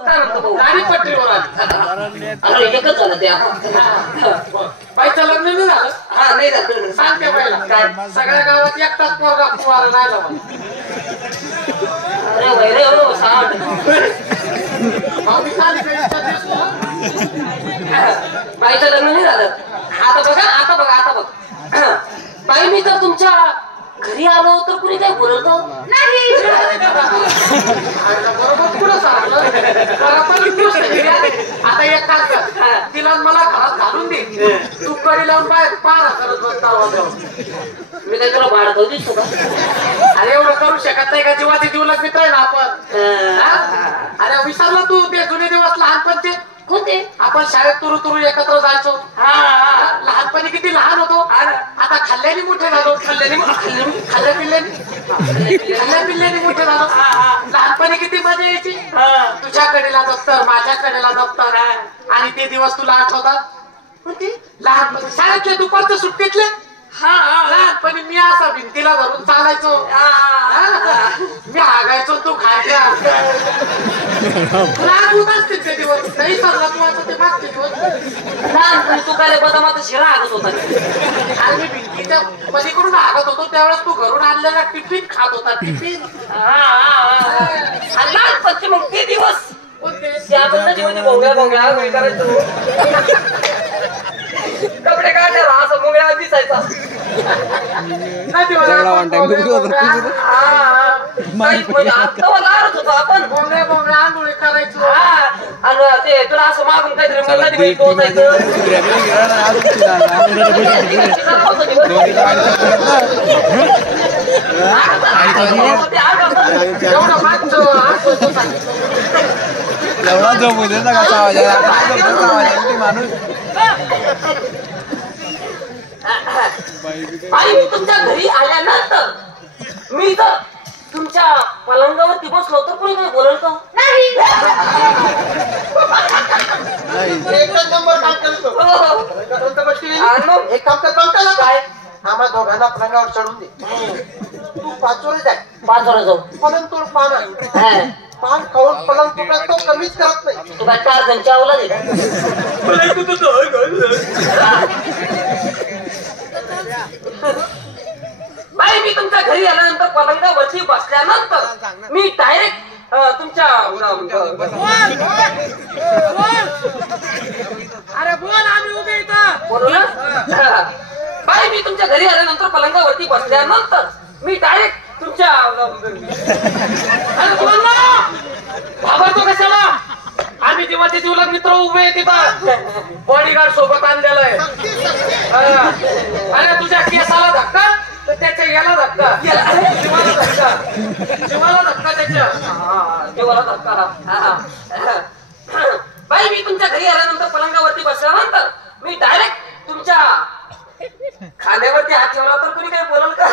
गाडी पटरीवर आली. अरे एकच झालं त्या बाईचं लग्न नाही झालं. हा नाही झालं. सांगते बाईला काय सगळ्या गावात एकटाच पोरगा कुवारा नाही झाला. अरे वैरे हो सांग बाईचं लग्न नाही झालं. आता बघा बाई मी तर तुमच्या घरी आलो तर कुणी काही बोलतो नाही. बरोबर पुढं सांगलं. आता एक काम कर तिला मला घरात घालून दे. तू कडी लावून बाहेर पारा करत बसता. मी काही तुला भाडं खाऊ दिसतो का? अरे एवढं करू शकत नाही का? जीवाचे जीवलग मित्र आहे ना आपण. अरे विसरला तू ते जुने दिवस लहानपणचे कोणते? आपण शाळेत तुरु तुरु एकत्र जायचो. लहानपणी किती लहान होतो. आता खाल्ल्याने मोठे झालो. खाल्ल्या पिल्ल्याने मोठे झालो. लहानपणी किती मजा यायची. तुझ्याकडेला दप्तर माझ्याकडेला दप्तर आणि ते दिवस तुला आठवतात. लहानपणी शाळेतले दुपारच्या सुट्टीतले लहानपणी मी असा भिंतीला धरून चालायचो. मी हागायचो तू खायच्या. लहान होत असतील ते दिवस. नाही सरला तू आता ते मागचे दिवस. लहानपणी तू काय बदामाचा शिरा हागत होता. आणि मी भिंतीच्या पलीकडून हागत होतो त्यावेळेस तू घरून आणलेला टिफिन खात होता. टिफिन लहानपणचे मग ते दिवस कोणते? त्याबद्दल म्हणजे भोंगळ्या करायचो. कपडे काढायला असं मोगळ्या दिसायचा. होतो आपण बोंगळ्या आंघोळी करायचो. आणि ते तुला असं मागून काहीतरी पोहोचायचं. एवढं मागचं एवढा झोपू देता का माणूस. आणि तुमच्या घरी आल्यानंतर मी तर तुमच्या पलंगावरती बसलो तर कोणी काही बोलतो नाही. एकच नंबर काम करतो. एक काम कर काय आम्हा दोघांना पलंगावर चढून दे. तू पाचोरे जाय. पाचोरा जाऊ पलंग तोड पान पान खाऊन पलंग तुटत तो कमीच करत नाही. तू काय 4 जण चावला दे. बाई मी तुमच्या घरी आल्यानंतर पलंगावरती बसल्यानंतर मी डायरेक्ट तुमच्या अरे बोल आम्ही उभे इथं बोलू ना. बाई मी तुमच्या घरी आल्यानंतर पलंगावरती बसल्यानंतर मी डायरेक्ट तुमच्या अरे बोल ना. घाबरतो कशाला? आम्ही जीवाचे जीवलग मित्र उभे आहे तिथं. बॉडीगार्ड सोबत आणलेलं आहे. अरे तुझ्या केसाला धक्का तर त्याच्या याला धक्का. जीवाला धक्का त्याच्या देवाला धक्का. बाई मी तुमच्या घरी आल्यानंतर पलंगावरती बसल्यानंतर मी डायरेक्ट तुमच्या खांद्यावरती हात ठेवला तर कोणी काही बोलल का?